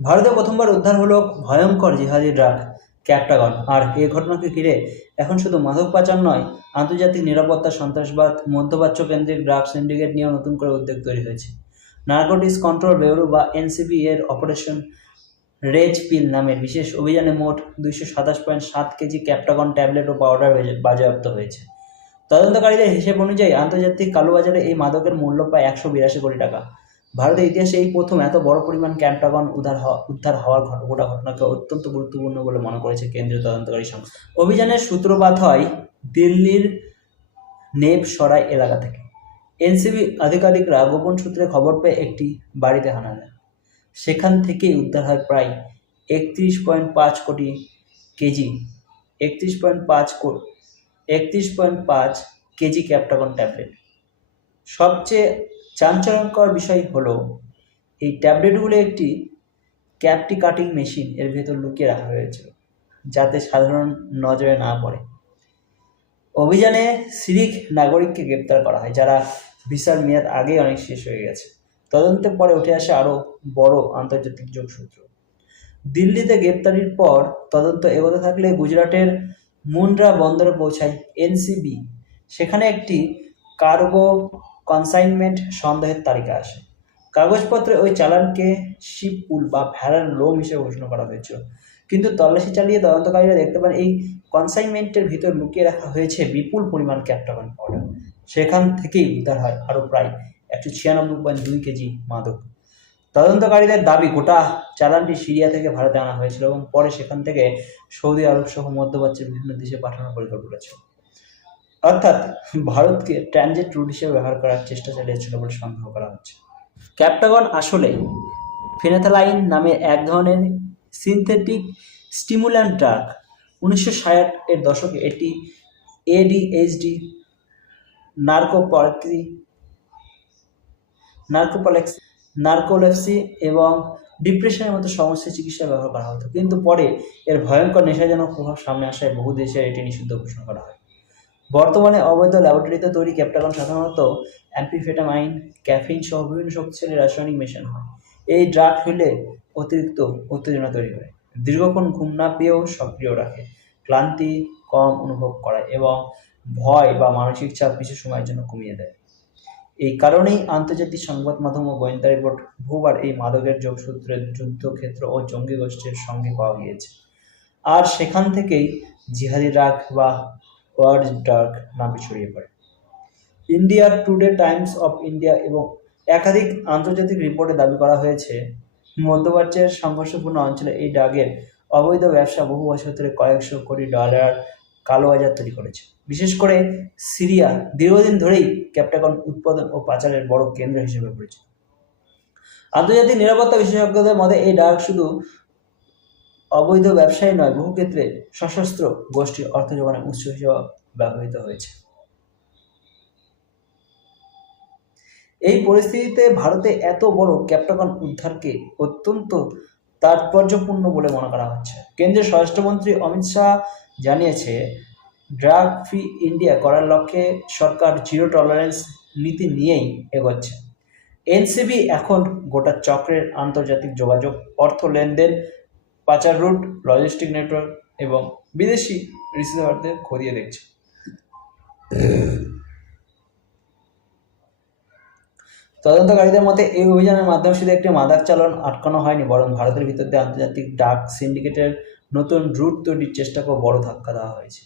ভারতে প্রথমবার উদ্ধার হলো ভয়ঙ্কর জিহাদি ড্রাগ ক্যাপটাগন। আর এই ঘটনাকে ঘিরে এখন শুধু মাদক পাচার নয়, আন্তর্জাতিক নিরাপত্তা, সন্ত্রাসবাদ, মধ্যপ্রাচ্য কেন্দ্রিক ড্রাগ সিন্ডিকেট নিয়েও নতুন করে উদ্বেগ তৈরি হয়েছে। নার্কোটিক্স কন্ট্রোল ব্যুরো বা এনসিবি এর অপারেশন রেজ পিল নামের বিশেষ অভিযানে মোট 227.7 কেজি ক্যাপটাগন ট্যাবলেট ও পাউডার বাজেয়াপ্ত হয়েছে। তদন্তকারীদের হিসেব অনুযায়ী আন্তর্জাতিক কালোবাজারে এই মাদকের মূল্য প্রায় 182 কোটি টাকা। ভারতের ইতিহাসে এই প্রথম এত বড় পরিমাণ ক্যাপটাগন উদ্ধার হওয়ার গোটা ঘটনাকে অত্যন্ত গুরুত্বপূর্ণ বলে মনে করেছে কেন্দ্রীয় তদন্তকারী সংস্থা। অভিযানের সূত্রপাত হয় দিল্লির নেব সরাই এলাকা থেকে। এনসিবি আধিকারিকরা গোপন সূত্রে খবর পেয়ে একটি বাড়িতে হানা দেন। সেখান থেকেই উদ্ধার হয় প্রায় 31.5 কোটি কেজি 31.5 কেজি ক্যাপটাগন ট্যাবলেট। সবচেয়ে চাঞ্চল্যকর বিষয় হলো এই ট্যাবলেটগুলো একটি ক্যাপটি কাটিং মেশিন এর ভেতর লুকিয়ে রাখা হয়েছিল, যাতে সাধারণ নজরে না পড়ে। অভিযানে সিরিক নাগরিককে গ্রেপ্তার করা হয়, যারা ভিসার মেয়াদ আগেই অনেক শেষ হয়ে গেছে। তদন্তের পরে উঠে আসে আরও বড় আন্তর্জাতিক যোগসূত্র। দিল্লিতে গ্রেপ্তারির পর তদন্ত এগোতে থাকলে গুজরাটের মুন্দ্রা বন্দরে পৌঁছায় এনসিবি। সেখানে একটি কার্গো কনসাইনমেন্ট সন্দেহের তালিকা আসে। কাগজপত্রে ওই চালানকে শিবপুল বা ভেড়ার লোম হিসেবে ঘোষণা করা হয়েছিল, কিন্তু তল্লাশি চালিয়ে তদন্তকারীরা দেখতে পান এই কনসাইনমেন্টের ভিতর লুকিয়ে রাখা হয়েছে বিপুল পরিমাণ ক্যাপটাগন পাউডার। সেখান থেকেই উদ্ধার হয় আরও প্রায় 196.2 কেজি মাদক। তদন্তকারীদের দাবি, গোটা চালানটি সিরিয়া থেকে ভারতে আনা হয়েছিল এবং পরে সেখান থেকে সৌদি আরব সহ মধ্যপ্রাচ্যের বিভিন্ন দেশে পাঠানোর পরিকল্পনা ছিল। অর্থাৎ ভারতকে ট্রানজিট রুট হিসেবে ব্যবহার করার চেষ্টা চালিয়েছিল বলে সন্দেহ করা হচ্ছে। ক্যাপটাগন আসলে ফেনাথালাইন নামে এক ধরনের সিনথেটিক স্টিমুল্যান্ট ড্রাগ। 1960 এর দশকে এটি এডিএইচডি, নার্কোলেপসি এবং ডিপ্রেশনের মতো সমস্যার চিকিৎসায় ব্যবহার করা হতো, কিন্তু পরে এর ভয়ঙ্কর নেশাজনক প্রভাব সামনে আসায় বহু দেশে এটি নিষিদ্ধ ঘোষণা করা হয়। বর্তমানে অবৈধ ল্যাবরেটরিতে তৈরি ক্যাপটাগন সাধারণত অ্যাম্ফিফেটামাইন, ক্যাফিন সহ বিভিন্ন শক্তিশালী রাসায়নিক মেশানো হয়। এই ড্রাগ হলে অতিরিক্ত উত্তেজনা তৈরি হয়, দীর্ঘক্ষণ ঘুম না পেয়েও সক্রিয় রাখে, ক্লান্তি কম অনুভব করায় এবং ভয় বা মানসিক চাপ কিছু সময়ের জন্য কমিয়ে দেয়। এই কারণেই আন্তর্জাতিক সংবাদ মাধ্যম ও গোয়েন্দা রিপোর্ট বহুবার এই মাদকের যোগসূত্রের যুদ্ধক্ষেত্র ও জঙ্গি গোষ্ঠীর সঙ্গে পাওয়া গিয়েছে। আর সেখান থেকেই জিহাদি ড্রাগ বা ওয়ার ড্রাগ নামটি ছড়িয়ে পড়ে। India today, Times of India এবং একাধিক আন্তর্জাতিক রিপোর্টে দাবি করা হয়েছে, মধ্যপ্রাচ্যের সংঘর্ষপূর্ণ অঞ্চলে এই ড্রাগের অবৈধ ব্যবসা বহু বছর ধরে কয়েকশো কোটি ডলার কালোবাজার তৈরি করেছে। বিশেষ করে সিরিয়া দীর্ঘদিন ধরেই ক্যাপটাগন উৎপাদন ও পাচারের বড় কেন্দ্র হিসেবে পরিচিত। আন্তর্জাতিক নিরাপত্তা বিশেষজ্ঞদের মতে এই ড্রাগ শুধু অবৈধ ব্যবসায় নয়, বহু ক্ষেত্রে সশস্ত্র গোষ্ঠীর অর্থ যোগানের উৎস হিসেবে ব্যবহৃত হয়েছে। এই পরিস্থিতিতে ভারতে এত বড় ক্যাপটাগন উদ্ধারকে অত্যন্ত তাৎপর্যপূর্ণ বলে মনে করা হচ্ছে। কেন্দ্রীয় স্বরাষ্ট্রমন্ত্রী অমিত শাহ জানিয়েছে, ড্রাগ ফ্রি ইন্ডিয়া করার লক্ষ্যে সরকার জিরো টলারেন্স নীতি নিয়েই এগোচ্ছে। এনসিবি এখন গোটা চক্রের আন্তর্জাতিক যোগাযোগ, অর্থ লেনদেন, পাচার রুট, লজিস্টিক নেটওয়ার্ক এবং বিদেশি রিসিভারদের খতিয়ে দেখছে। তদন্তকারীদের মতে এই অভিযানের মাধ্যমে শুধু একটি মাদক চালান আটকানো হয়নি, বরং ভারতের ভিতর দিয়ে আন্তর্জাতিক ড্রাগ সিন্ডিকেটের নতুন রুট তৈরির চেষ্টাকেও বড় ধাক্কা দেওয়া হয়েছে।